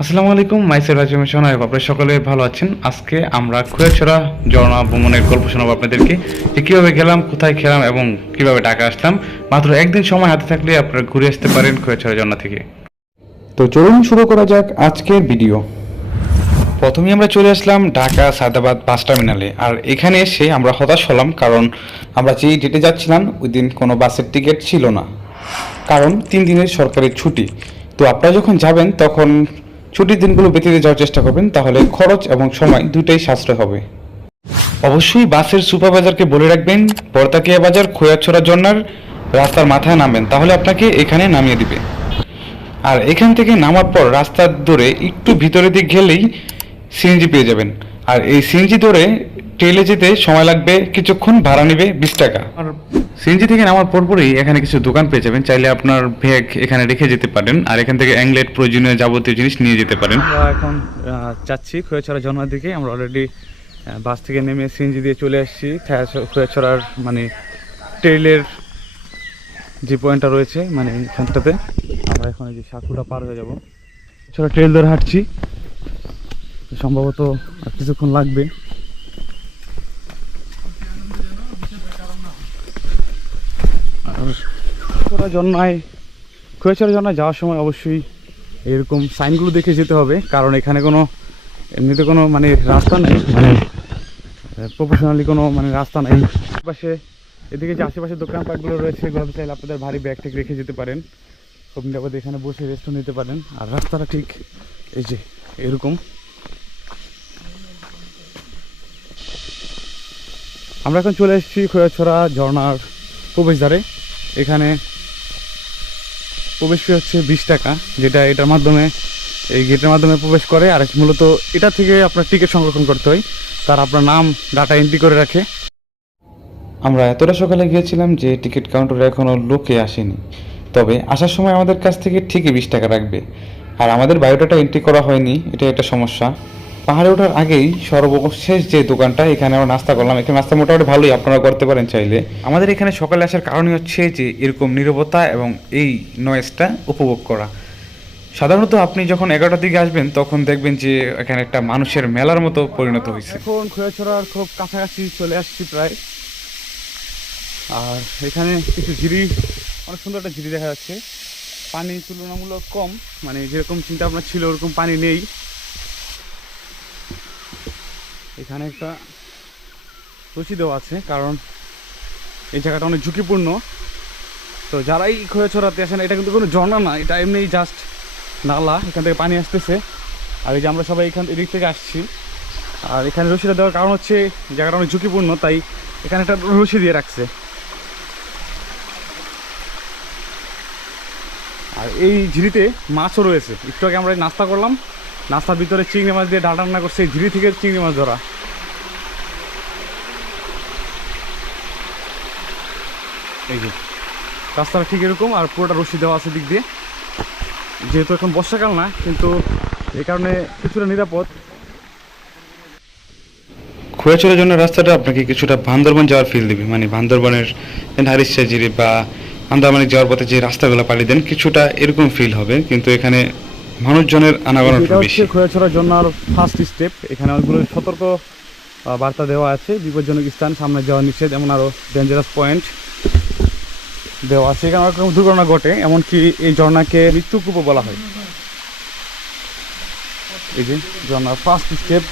আসসালামু আলাইকুম মাইসের রাজু মিশন আর আপনারা সকলে ভালো আছেন। আজকে আমরা খুয়াছড়া ঝর্ণা ভ্রমণের গল্প শোনাবো আপনাদেরকে। যে কীভাবে গেলাম, কোথায় খেলাম এবং কীভাবে টাকা আসলাম, মাত্র একদিন সময় হাতে থাকলে আপনারা ঘুরে আসতে পারেন খুয়াছড়া ঝর্ণা থেকে। তো চলুন শুরু করা যাক আজকের ভিডিও। প্রথমেই আমরা চলে আসলাম ঢাকা সায়দাবাদ বাস টার্মিনালে, আর এখানে এসে আমরা হতাশ হলাম কারণ আমরা যেই ডেটে যাচ্ছিলাম, ওই দিন কোনো বাসের টিকিট ছিল না। কারণ তিন দিনের সরকারি ছুটি। তো আপনারা যখন যাবেন, তখন ছুটির দিনগুলো বেঁচে যাওয়ার চেষ্টা করবেন, তাহলে খরচ এবং সময় দুটাই সাশ্রয় হবে। অবশ্যই বাসের সুপারভাইজারকে বলে রাখবেন বর্তাকিয়া বাজার, খোয়াছড়া জন্নার রাস্তার মাথায় নামবেন, তাহলে আপনাকে এখানে নামিয়ে দিবে। আর এখান থেকে নামার পর রাস্তার ধরে একটু ভিতরের দিক গেলেই সিএনজি পেয়ে যাবেন। আর এই সিএনজি ধরে ট্রেলে যেতে সময় লাগবে কিছুক্ষণ ভাড়া নেবে বিশ টাকা। আর সিএনজি থেকে নামার পরপরই এখানে কিছু দোকান পেয়ে যাবেন। চাইলে আপনার ব্যাগ এখানে রেখে যেতে পারেন আর এখান থেকে অ্যাংলেট প্রয়োজনীয় যাবতীয় জিনিস নিয়ে যেতে পারেন। আমরা এখন যাচ্ছি খোয়াছড়া ঝর্নার দিকে। আমরা অলরেডি বাস থেকে নেমে সিএনজি দিয়ে চলে আসছি। খোয়াছড়ার মানে ট্রেলের যে পয়েন্টটা রয়েছে মানে এখানটাতে। আমরা এখন যে সাকুরা পার হয়ে যাব। ছোটো ট্রেল ধরে হাঁটছি। সম্ভবত আর কিছুক্ষণ লাগবে আর খোয়াছড়া ঝর্নায় খোয়াছড়া ঝর্নায় যাওয়ার সময় অবশ্যই এরকম সাইনগুলো দেখে যেতে হবে। কারণ এখানে কোনো, এমনিতে কোনো মানে রাস্তা নেই। মানে প্রফেশনালি কোনো মানে রাস্তা নেই। আশেপাশে, এদিকে যে আশেপাশে দোকানপাটগুলো রয়েছে এগুলো চাইলে আপনাদের ভারী ব্যাগ ট্যাগ রেখে যেতে পারেন। নিরাপদে এখানে বসে রেস্ট নিতে পারেন। আর রাস্তাটা ঠিক এই যে, এরকম। আমরা এখন চলে এসেছি খোয়াছড়া ঝর্ণার প্রবেশদ্বারে। এখানে প্রবেশ ফি হচ্ছে বিশ টাকা, যেটা এটার মাধ্যমে, এই গেটের মাধ্যমে প্রবেশ করে। আর মূলত এটা থেকে আপনার টিকিট সংরক্ষণ করতে হয়। তার আপনার নাম ডাটা এন্ট্রি করে রাখে। আমরা এতটা সকালে গিয়েছিলাম যে টিকিট কাউন্টারে এখনও লোকে আসেনি। তবে আসার সময় আমাদের কাছ থেকে ঠিকই বিশ টাকা রাখবে। আর আমাদের বায়োডাটা এন্ট্রি করা হয়নি এটা একটা সমস্যা। পাহাড়ে ওঠার আগেই সর্বশেষ যে দোকানটা এখানে আমরা নাস্তা করলাম। এখানে নাস্তা মোটামুটি ভালোই আপনারা করতে পারেন চাইলে। আমাদের এখানে সকালে আসার কারণই হচ্ছে যে এরকম নীরবতা এবং এই নয়েজটা উপভোগ করা। সাধারণত আপনি যখন এগারোটার দিকে আসবেন তখন দেখবেন যে এখানে একটা মানুষের মেলার মতো পরিণত হয়েছে। এখন খোয়াছড়ার খুব কাছাকাছি চলে আসছি প্রায়। আর এখানে কিছু ঝিরি অনেক সুন্দর একটা ঝিরি দেখা যাচ্ছে। পানি তুলনামূলক কম মানে যেরকম চিন্তা ভাবনা ছিল ওরকম পানি নেই। এখানে একটা রশি দেওয়া আছে, কারণ এই জায়গাটা অনেক ঝুঁকিপূর্ণ। তো যারাই খোয়াছড়াতে আসেন, এটা কিন্তু কোনো ঝর্ণা না, এটা এমনি জাস্ট নালা, এখান থেকে পানি আসতেছে। আর এই যে আমরা সবাই এখান, এদিক থেকে আসছি। আর এখানে রশিটা দেওয়ার কারণ হচ্ছে, জায়গাটা অনেক ঝুঁকিপূর্ণ, তাই এখানে একটা রশি দিয়ে রাখছে। আর এই ঝিরিতে মাছও রয়েছে। একটু আগে আমরা নাস্তা করলাম নাস্তার ভিতরে চিংড়ি মাছ দিয়ে ডাল রান্না করছে ঝিরি থেকে চিংড়ি মাছ ধরা। এই যে, রাস্তাটা ঠিক এরকম আর পুরোটা রশি দেওয়া আছে দিক দিয়ে। যেহেতু এখন বর্ষাকাল না, কিন্তু এই কারণে কিছুটা নিরাপদ। খোয়াচড়ার জন্য রাস্তাটা আপনাকে কিছুটা বান্দরবান যাওয়ার ফিল দিবে। মানে বান্দরবানের হারিসা জিরি বা আন্দামানে যাওয়ার পথে যে রাস্তাগুলো পাড়ি দেন, কিছুটা এরকম ফিল হবে। কিন্তু এখানে মানুষজনের আনাগোনা এটা বেশি। হচ্ছে ফার্স্ট স্টেপ এখানে অনেকগুলো সতর্ক বার্তা দেওয়া আছে। বিপজ্জনক স্থান সামনে যাওয়া নিষেধ এমন আরও ডেঞ্জারাস পয়েন্ট দেওয়া আছে। এখানে অনেক রকম দুর্ঘটনা ঘটে এমনকি এই ঝর্ণাকে মৃত্যুকূপও বলা হয়। এই যে ঝর্ণার ফার্স্ট স্টেপ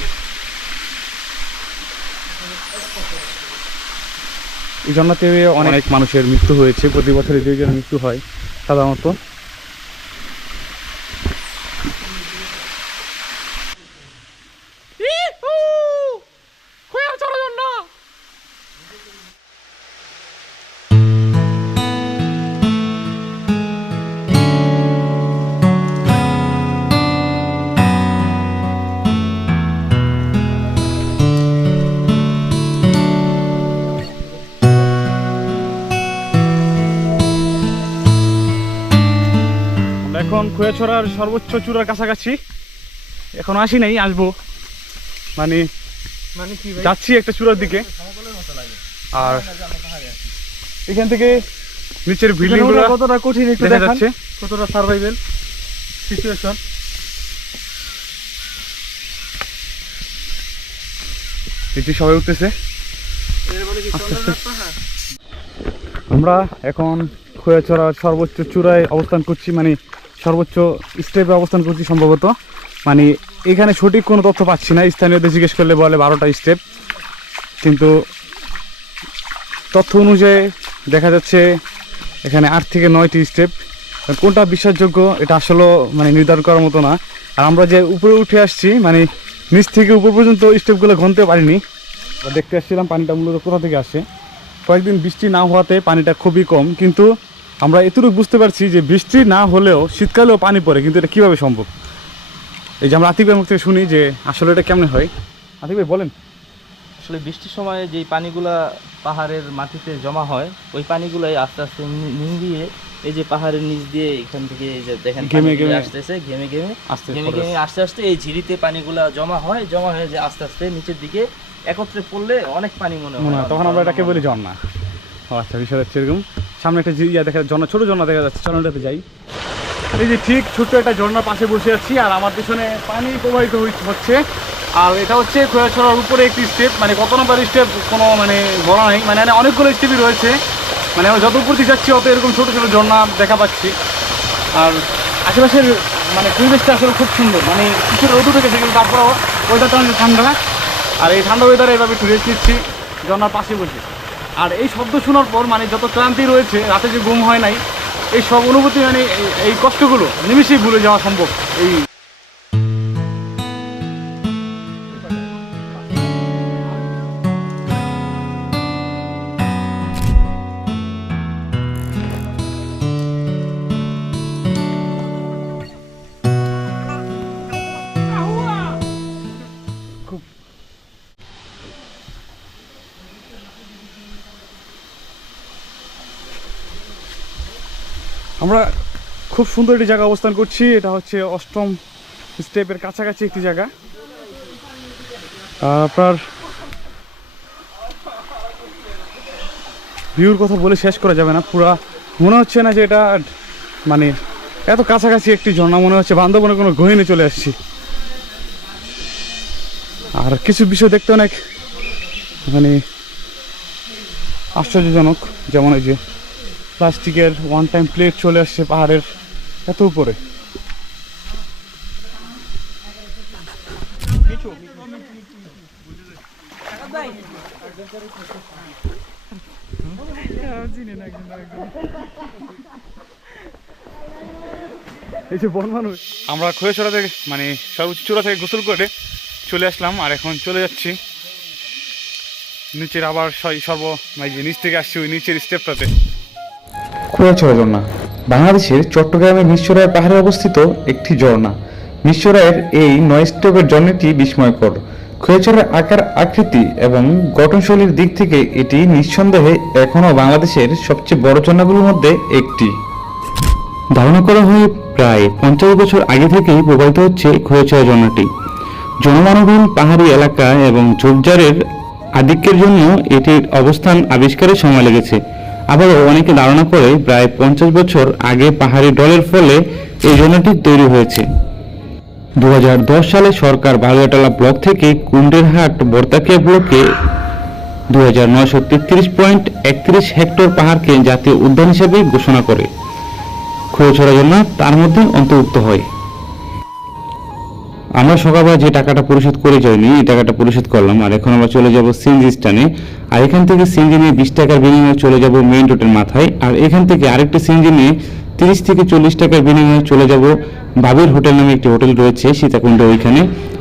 এই ঝর্ণাতে অনেক মানুষের মৃত্যু হয়েছে। প্রতি বছরই দুইজনের মৃত্যু হয় সাধারণত। এখন এখন খুয়েছড়ার সর্বোচ্চ চূড়ার কাছাকাছি। এখন আসি নাই আসব। মানে যাচ্ছি একটা চূড়ার দিকে। আর এখান থেকে নিচের বিল্ডিং কতটা কঠিন একটু দেখা যাচ্ছে। কতটা সার্ভাইভেল সিচুয়েশন নিচে সবাই উঠতেছে। আমরা এখন খোয়াছড়ার সর্বোচ্চ চূড়ায় অবস্থান করছি মানে সর্বোচ্চ স্টেপে অবস্থান করছি সম্ভবত। মানে এখানে সঠিক কোনো তথ্য পাচ্ছি না, স্থানীয়দের জিজ্ঞেস করলে বলে বারোটা স্টেপ। কিন্তু তথ্য অনুযায়ী দেখা যাচ্ছে এখানে আট থেকে নয়টি স্টেপ। কোনটা বিশ্বাসযোগ্য, এটা আসলে মানে নির্ধারণ করার মতো না। আর আমরা যে উপরে উঠে আসছি মানে নিচ থেকে উপর পর্যন্ত স্টেপগুলো গনতে পারিনি। দেখতে আসছিলাম পানিটা মূলত কোথা থেকে আসে। কয়েকদিন বৃষ্টি না হওয়াতে পানিটা খুবই কম, কিন্তু আমরা এতটুকু বুঝতে পারছি যে বৃষ্টি না হলেও শীতকালেও পানি পড়ে কিন্তু এটা কীভাবে সম্ভব? এই যে আমরা আতিক মুখ থেকে শুনি যে আসলে এটা কেমনে হয়। আতিক ভাই বলেন। আসলে বৃষ্টির সময় যেই পানিগুলা পাহাড়ের মাটিতে জমা হয় ওই পানিগুলাই আস্তে আস্তে নিংড়িয়ে এই যে পাহাড়ের নিচ দিয়ে এখান থেকে এই যে দেখেন ঘেমে ঘেমে আসতেছে ঘেমে ঘেমে আস্তে ঘেমে ঘেমে আস্তে আস্তে এই ঝিড়িতে পানিগুলা জমা হয় জমা হয়ে যে আস্তে আস্তে নিচের দিকে একত্রে পড়লে অনেক পানি মনে হয় তখন আমরা এটাকে বলি ঝর্ণা। আচ্ছা বিষয় হচ্ছে এরকম। সামনে একটা ইয়া দেখা ঝর্ণা, ছোটো ঝর্ণা দেখা যাচ্ছে চলো যাই। এই যে ঠিক ছোট্ট একটা ঝর্ণার পাশে বসে আছি, আর আমার পিছনে পানি প্রবাহিত হচ্ছে। আর এটা হচ্ছে খোয়াছড়ার উপরে একটি স্টেপ মানে কত নম্বর স্টেপ কোনো মানে বলা নেই। মানে অনেকগুলো স্টেপই রয়েছে। মানে আমরা যত উপর যাচ্ছি, অত এরকম ছোটো ছোটো ঝর্ণা দেখা পাচ্ছি। আর আশেপাশের মানে পরিবেশটা আসলে খুব সুন্দর। মানে কিছু রোদ উঠেছে কিন্তু তারপরেও ওয়েদারটা অনেক ঠান্ডা। আর এই ঠান্ডা ওয়েদারে এইভাবে একটু রেস্ট নিচ্ছি ঝর্নার পাশে বসে। আর এই শব্দ শোনার পর মানে যত ক্লান্তি রয়েছে, রাতে যে ঘুম হয় নাই, এই সব অনুভূতি মানে এই- কষ্টগুলো নিমিশেই ভুলে যাওয়া সম্ভব। এই আমরা খুব সুন্দর একটি জায়গা অবস্থান করছি। এটা হচ্ছে অষ্টম স্টেপের কাছাকাছি একটি জায়গা। আপনার ভিউর কথা বলে শেষ করা যাবে না। পুরা মনে হচ্ছে না যে এটা মানে এত কাছাকাছি একটি ঝর্ণা, মনে হচ্ছে বান্ধবনে কোনো গহিনে চলে আসছি। আর কিছু বিষয় দেখতে অনেক মানে আশ্চর্যজনক, যেমন এই যে প্লাস্টিকের ওয়ান টাইম প্লেট চলে আসছে পাহাড়ের এত উপরে। এই যে বন মানুষ। আমরা খোয়েছড়া থেকে মানে সর্বোচ্চ চূড়া থেকে গোসল করে চলে আসলাম আর এখন চলে যাচ্ছি। নিচের আবার সর্ব মানে যে নিচ থেকে আসছি ওই নিচের স্টেপটাতে খোয়াছড়া ঝর্ণা বাংলাদেশের চট্টগ্রামের মিশ্বরায় পাহাড়ে অবস্থিত একটি ঝর্ণা। মিশ্বরায়ের এই নয় স্টেপের ঝর্ণাটি বিস্ময়কর। খোয়াছড়ার আকার, আকৃতি এবং গঠনশৈলীর দিক থেকে এটি নিঃসন্দেহে এখনও বাংলাদেশের সবচেয়ে বড় ঝর্ণাগুলোর মধ্যে একটি। ধারণা করা হয় প্রায় পঞ্চাশ বছর আগে থেকেই প্রবাহিত হচ্ছে খোয়াছড়া ঝর্ণাটি। জনমানবহীন পাহাড়ি এলাকা এবং ঝোপঝাড়ের আধিক্যের জন্য এটির অবস্থান আবিষ্কারে সময় লেগেছে। আবারও অনেকে ধারণা করে প্রায় পঞ্চাশ বছর আগে পাহাড়ি ডলের ফলে এই ঝর্ণাটি তৈরি হয়েছে। দু হাজার দশ সালে সরকার বালুয়াটালা ব্লক থেকে কুন্ডেরহাট বর্তাকিয়া ব্লকে দু হাজার নয়শো তেত্রিশ পয়েন্ট একত্রিশ হেক্টর পাহাড়কে জাতীয় উদ্যান হিসেবে ঘোষণা করে। খোয়াছড়া ঝর্ণা তার মধ্যে অন্তর্ভুক্ত হয়। আমরা সকালবেলা যে টাকাটা পরিশোধ করে যাইনি, এই টাকাটা পরিশোধ করলাম। আর এখন আমরা চলে যাব সিএনজি স্ট্যান্ডে। আর এখান থেকে সিএনজি নিয়ে বিশ টাকার বিনিময়ে চলে যাব মেইন রোডের মাথায়। আর এখান থেকে আরেকটি সিএনজি নিয়ে তিরিশ থেকে চল্লিশ টাকার বিনিময়ে চলে যাব বাবির হোটেল নামে একটি হোটেল রয়েছে, সীতাকুণ্ড ওইখানে।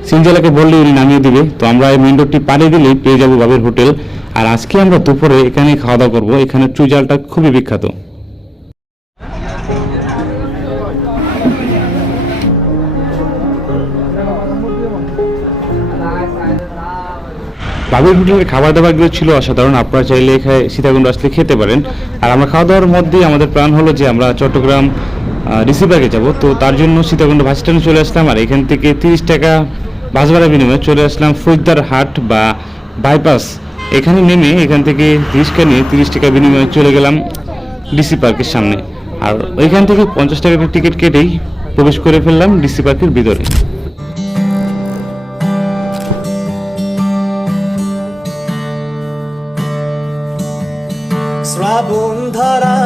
সিনজালাকে বললে উনি নামিয়ে দিবে। তো আমরা এই মেইন রোডটি পাড়িয়ে দিলেই পেয়ে যাব বাবির হোটেল। আর আজকে আমরা দুপুরে এখানে খাওয়া দাওয়া করব। এখানে চুজালটা খুবই বিখ্যাত। বাবির হোটেলের খাবার দাবারগুলো ছিল অসাধারণ। আপনারা চাইলে এখানে সীতাকুণ্ড আসলে খেতে পারেন। আর আমরা খাওয়া দাওয়ার মধ্যেই আমাদের প্ল্যান হলো যে আমরা চট্টগ্রাম রিসিভাগে যাব। তো তার জন্য সীতাকুণ্ড বাস স্ট্যান্ডে চলে আসলাম। আর এখান থেকে তিরিশ টাকা বাস ভাড়া বিনিময়ে চলে আসলাম ফৌজদার হাট বা বাইপাস। এখানে নেমে এখান থেকে রিক্সা নিয়ে তিরিশ টাকা বিনিময়ে চলে গেলাম ডিসি পার্কের সামনে। আর ওইখান থেকে পঞ্চাশ টাকার টিকিট কেটেই প্রবেশ করে ফেললাম ডিসি পার্কের ভিতরে। শ্রাবণ ধারা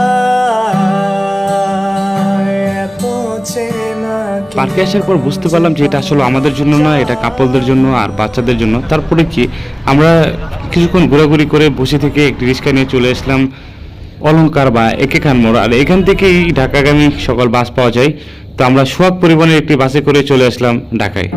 পার্কে আসার পর বুঝতে পারলাম যে এটা আসলে আমাদের জন্য না, এটা কাপলদের জন্য আর বাচ্চাদের জন্য। তারপরে কি, আমরা কিছুক্ষণ ঘোরাঘুরি করে বসে থেকে একটি রিক্সা নিয়ে চলে আসলাম অলংকার বা একে খান মোড়। আর এখান থেকেই ঢাকাগামী সকল বাস পাওয়া যায়। তো আমরা সোহাগ পরিবহনের একটি বাসে করে চলে আসলাম ঢাকায়।